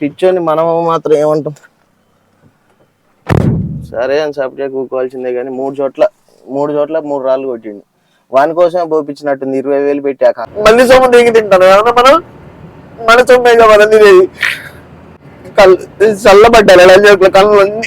పిచ్చోని మనము మాత్రం ఏమంటాం. సరే అని సపరేట్ కూకోవాల్సిందే కానీ మూడు చోట్ల 3 రాళ్ళు కొట్టిండు. వాని కోసమే పోపించినట్టుంది 20,000 పెట్టాక. మళ్ళీ సొమ్ము దిగి తింటాను ఏమన్నా మనం, మన సొమ్మే కదా మనం తినేది. చల్లబడ్డాలి కళ్ళు అన్ని